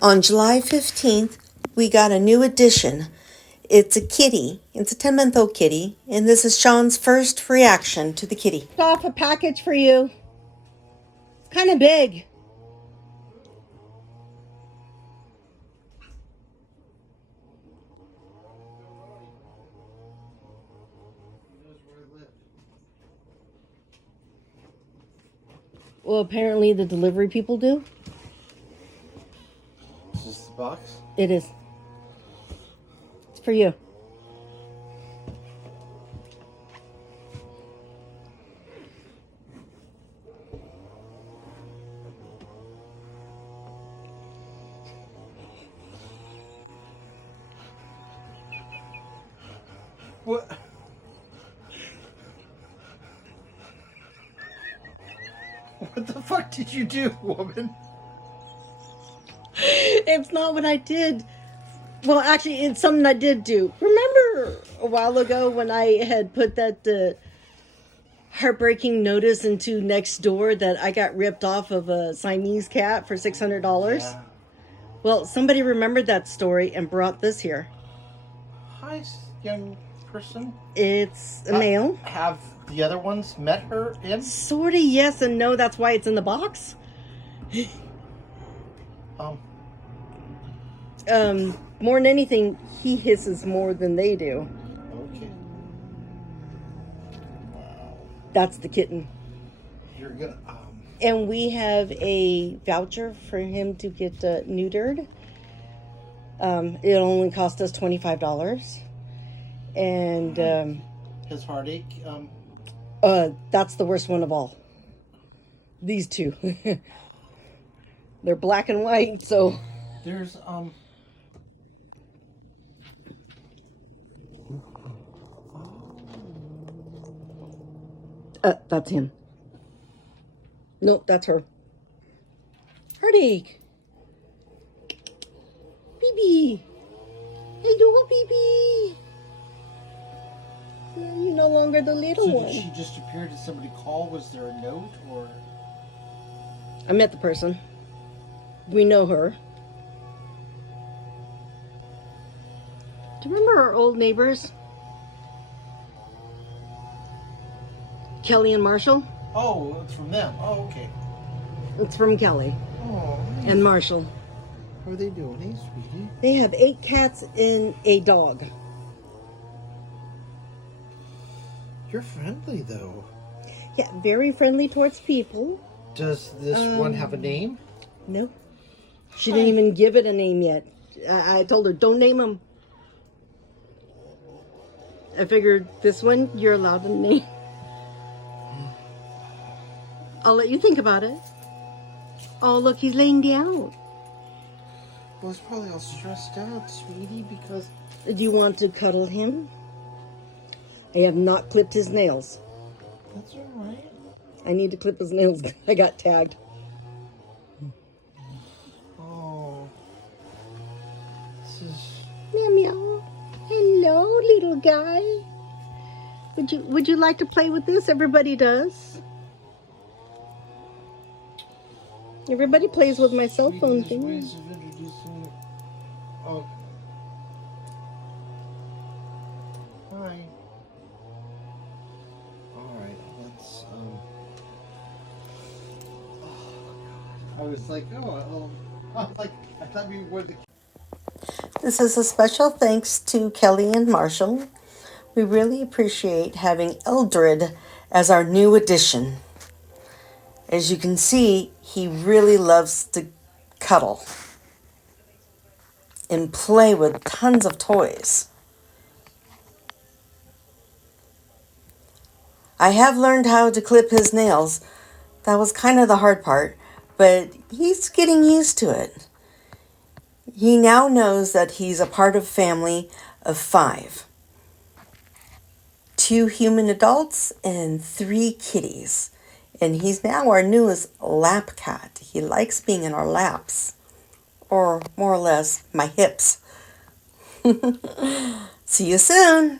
On July 15th, we got a new addition. It's a kitty. It's a 10-month-old kitty, and this is Shawn's first reaction to the kitty. Off a package for you. It's kind of big. Well, apparently the delivery people do. Is this the box? It is. It's for you. What? What the fuck did you do, woman? It's not what I did. Well, actually, it's something I did do. Remember a while ago when I had put that heartbreaking notice into NextDoor that I got ripped off of a Siamese cat for $600? Yeah. Well, somebody remembered that story and brought this here. Hi, young person. It's a male. Have the other ones met her in? Sort of yes and no. That's why it's in the box. More than anything, he hisses more than they do. Okay. Wow. That's the kitten. You're gonna, And we have a voucher for him to get neutered. It only cost us $25. And, his heartache, that's the worst one of all. These two. They're black and white, so. there's, That's him. Nope, that's her. Heartache. BB. Hello, BB. You're no longer the little so one. did she just appear? Did somebody call? Was there a note, or? I met the person. We know her. Do you remember our old neighbors? Kelli and Marshall? Oh, it's from them. Oh, okay. It's from Kelli Oh, and Marshall. how are they doing? Hey, sweetie. They have 8 cats and a dog. You're friendly, though. Yeah, very friendly towards people. Does this one have a name? No. She didn't even give it a name yet. I told her, don't name him. I figured this one, you're allowed to name. I'll let you think about it. Oh, look, he's laying down. Well, he's probably all stressed out, sweetie, because... Do you want to cuddle him? I have not clipped his nails. That's all right. I need to clip his nails. I got tagged. Oh. This is... Meow meow. Hello, little guy. Would you like to play with this? Everybody does. Everybody plays with my cell phone thing. Ways of introducing... Oh. Hi. Alright, let's, Oh, God. I was like, I thought we would... This is a special thanks to Kelli and Marshall. We really appreciate having Eldred as our new addition. As you can see, he really loves to cuddle and play with tons of toys. I have learned how to clip his nails. That was kind of the hard part, but he's getting used to it. He now knows that he's a part of a family of 5. 2 human adults and 3 kitties. And he's now our newest lap cat. He likes being in our laps. Or more or less, my hips. See you soon.